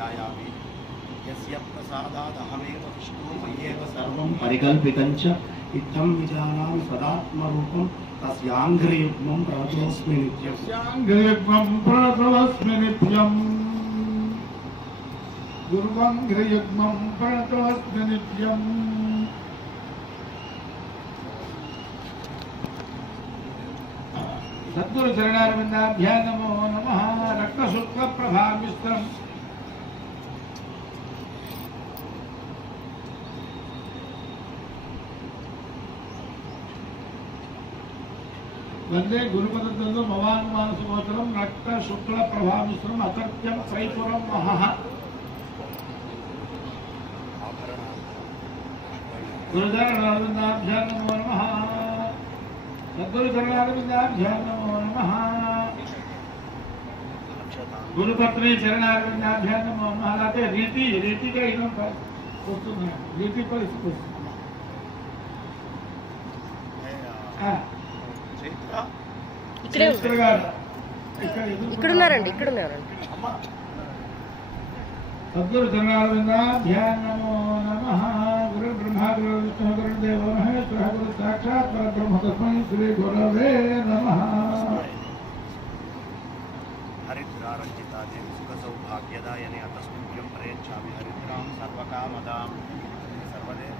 ध्यायामि यस्य प्रसादादहमेव विष्णो मय्येव सर्वं परिकल्पितं च इत्थं विजानामि सदात्मरूपं तस्याङ्घ्रियुग्मं प्रभतोऽस्मि नित्यं तस्याङ्घ्रियुग्मं प्रभतोऽस्मि नित्यम् गुरुवङ्घ्रियुग्मं प्रणतोऽस्मि नित्यम् सद्गुरुचरणारविन्दाभ्या नमो नमः रक्तशुक्लप्रभामिश्रम् వందే గురుపదంలో భవాన్ మానసగోచరం రక్త శుక్ల ప్రభామిశ్రం అకర్త్యం త్రైపురం మహః గురుచరణారవిందాభ్యా నమో నమ సద్గురు చరణారవిందాభ్యా నమో నమ గురుపత్ని చరణారవిందాభ్యా నమో నమ అలాగే రీతి రీతిగా ఇనం వస్తున్నాయి రీతి పరిస్థితి వస్తుంది ఆ, చైత్ర ఇక్కడే ఇక్కడ ఉన్నారండి ఇక్కడ ఉన్నారండి సద్గురు చరణారవిందాధ్యానమో నమ గురు బ్రహ్మ గురు విష్ణు గురు దేవ మహేశ్వర గురు సాక్షాత్ శ్రీ గురవే నమ. హరిద్రారంజితా దేవి సుఖ హరిద్రాం సర్వకామదాం. సర్వదేవ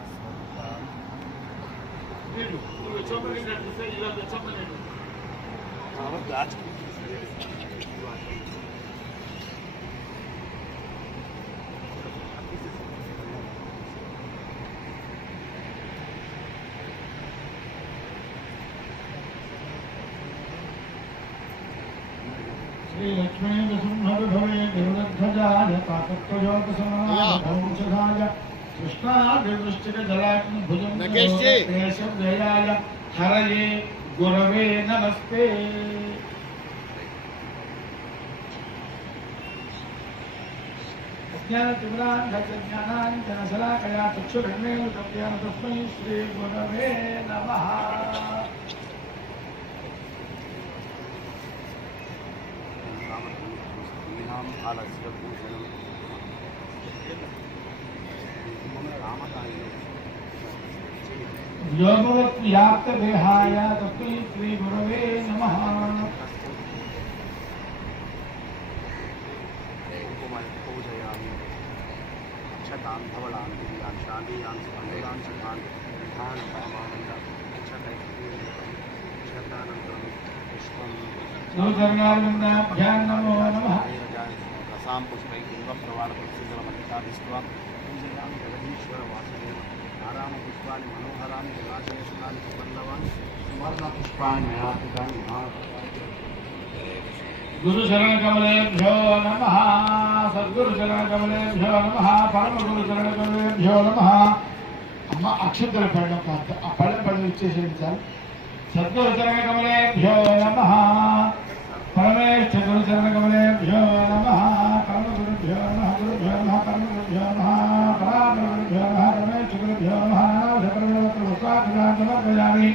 श्रीलक्ष्मीनृसिंहविभवे देवदध्वजाय पापत्वजोतसमाय भौषधाय कृष्णाभिवृष्टिक जलात्म भुजम देशव्ययाय नमस्ते। ज्ञानतिम्रान्धज्ञानाञ्जनशलाकया चक्षुर्मेण कल्याण तस्मै श्रीगुरवे नमः। योगवत्व्याप्तदेहाय तस्मै श्रीगुरवे नमः। पूजयामि क्षतां धवलां दिव्यां शान्तियाँ स्पन्दनां सुखान् क्षतानन्तरं पुष्पं नमो नमः रसां पुष्पैः प्रवालप्रसिद्धमधिकाधिष्ट्वा శ్రీరామ జగదీశ్వర వాసుదేవ ఆరామ పుష్పాన్ని మనోహరాన్ని జలాశేషులాన్ని సువర్ణవాన్ని సువర్ణ పుష్పాన్ని మహాత్మికాన్ని గురు శరణ కమలేభ్యో నమ సద్గురు శరణ కమలేభ్యో నమ పరమ గురు శరణ కమలేభ్యో నమ. అమ్మ అక్షంతర పడడం ఆ పళ్ళం పడడం ఇచ్చేసేయండి సార్. సద్గురు శరణ కమలేభ్యో నమ. प्रजातवर्गजारे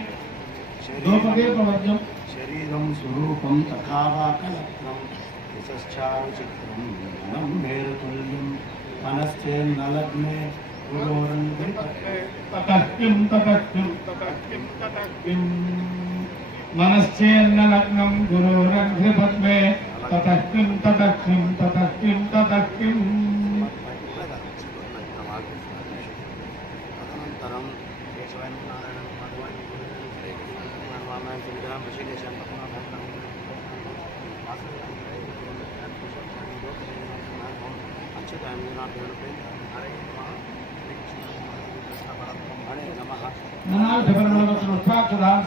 दोपदे प्रवर्जम शरीरम स्वरूपम तथा वा कलत्रम यशश्चारुचित्रम धनम भेरतुल्यम मनस्ते न लग्ने ततक्यम ततक्यम ततक्यम ततक्यम मनश्चेन्न लग्नं गुरोरघ्रिपद्मे ततः किं ततः किं ततः किं ततः किम् अनन्तरं అచ్యుతాన్ని నా పేరుపై హరే హరే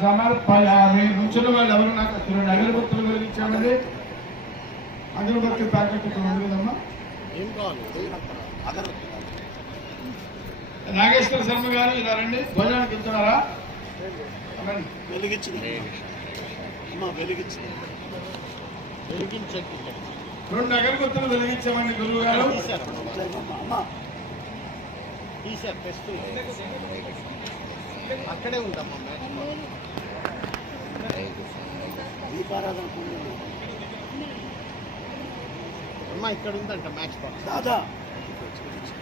సమర్పయామి నుంచిన వాళ్ళు ఎవరు నాకు చూడండి అగరబత్తులు వెలిగించామండి అగరబత్తి ప్యాకెట్ ఇక్కడ ఏం కావాలి అగరబత్తి నాగేశ్వర శర్మ గారు ఇలా రండి భోజనానికి వెళ్తున్నారా? రండి. వెలిగించింది అమ్మ వెలిగించింది వెలిగించండి. రెండు అగరబత్తులు వెలిగించామండి గురువు గారు. అక్కడే ఉందమ్మా. అమ్మా ఇక్కడ ఉందంట మ్యాచ్ బాక్స్.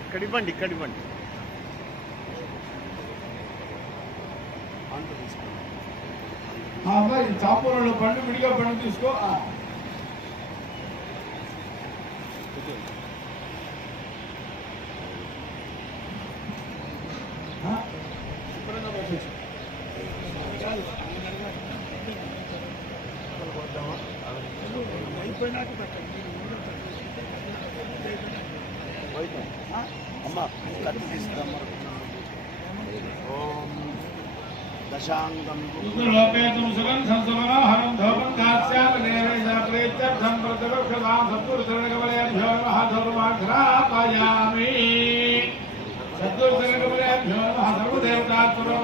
ఇక్కడ ఇవ్వండి ఇక్కడ ఇవ్వండి చాపూరలో పండు విడిగా పండు తీసుకో? అమ్మ కత్తి తీసుకురమ్మా. दशाङ्गम् सुगं संसमना हरं धौमं कास्यात् नैवेद्यं प्रेत्यर्थं प्रतिवक्षतां सद्गुरुचरणकमलेभ्यो नमः। धौमाघ्रापयामि सद्गुरुचरणकमलेभ्यो नमः सर्वदेवतात्मनो